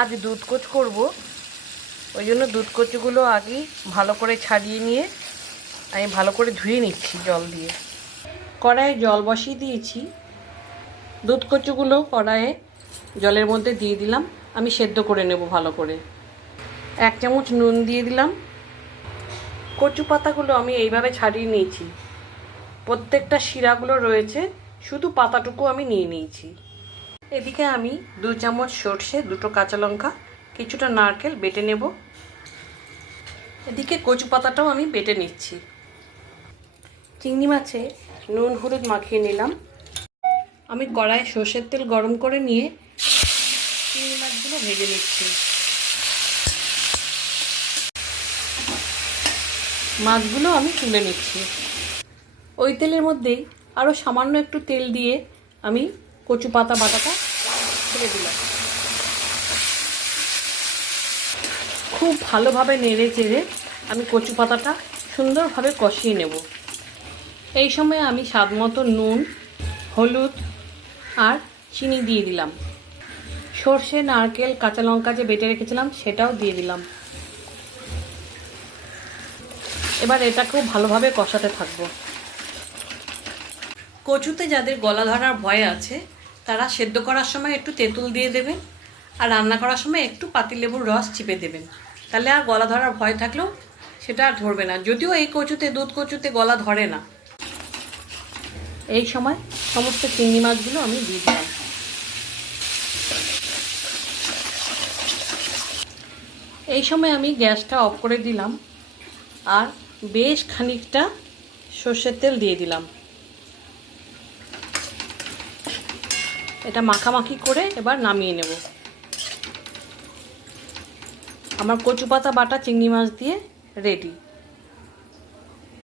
আজ দুধ কোচ করব, ওই জন্য দুধ কচুগুলো আগেই ভালো করে ছাড়িয়ে নিয়ে আমি ভালো করে ধুয়ে নিচ্ছি জল দিয়ে। কড়াইয়ে জল বসিয়ে দিয়েছি, দুধ কচুগুলো কড়াইয়ে জলের মধ্যে দিয়ে দিলাম, আমি সেদ্ধ করে নেব ভালো করে। 1 চামচ নুন দিয়ে দিলাম। কচু পাতাগুলো আমি এইভাবে ছাড়িয়ে নিয়েছি, প্রত্যেকটা শিরাগুলো রয়েছে, শুধু পাতাটুকু আমি নিয়ে নিয়েছি। এদিকে আমি 2 চামচ সর্ষে, 2টো কাঁচা লঙ্কা, কিছুটা নারকেল বেটে নেব। এদিকে কচু পাতাটাও আমি বেটে নিচ্ছি। চিংড়ি মাছে নুন হলুদ মাখিয়ে নিলাম। আমি কড়াইয়ে সর্ষের তেল গরম করে নিয়ে চিংড়ি মাছগুলো ভেজে নিচ্ছি। মাছগুলো আমি তুলে নিচ্ছি। ওই তেলের মধ্যেই আরও সামান্য একটু তেল দিয়ে আমি কচু পাতা বাটাটা ছেড়ে দিলাম। খুব ভালোভাবে নেড়ে চেড়ে আমি কচু পাতাটা সুন্দরভাবে কষিয়ে নেব। এই সময় আমি স্বাদ মতো নুন, হলুদ আর চিনি দিয়ে দিলাম। সর্ষে, নারকেল, কাঁচা লঙ্কা যে বেটে রেখেছিলাম সেটাও দিয়ে দিলাম। এবার এটাকেও ভালোভাবে কষাতে থাকবো। কচুতে যাদের গলা ধরার ভয় আছে তারা সেদ্ধ করার সময় একটু তেঁতুল দিয়ে দেবেন, আর রান্না করার সময় একটু পাতিলেবুর রস চিপে দেবেন, তাহলে আর গলা ধরার ভয় থাকলেও সেটা আর ধরবে না। যদিও এই কচুতে, দুধ কচুতে গলা ধরে না। এই সময় সমস্ত চিংড়ি মাছগুলো আমি দিয়ে দিলাম। এই সময় আমি গ্যাসটা অফ করে দিলাম আর বেশ খানিকটা সর্ষের তেল দিয়ে দিলাম। এটা মাখামাখি করে এবার নামিয়ে নেব। আমার কচু পাতা বাটা চিংড়ি মাছ দিয়ে রেডি।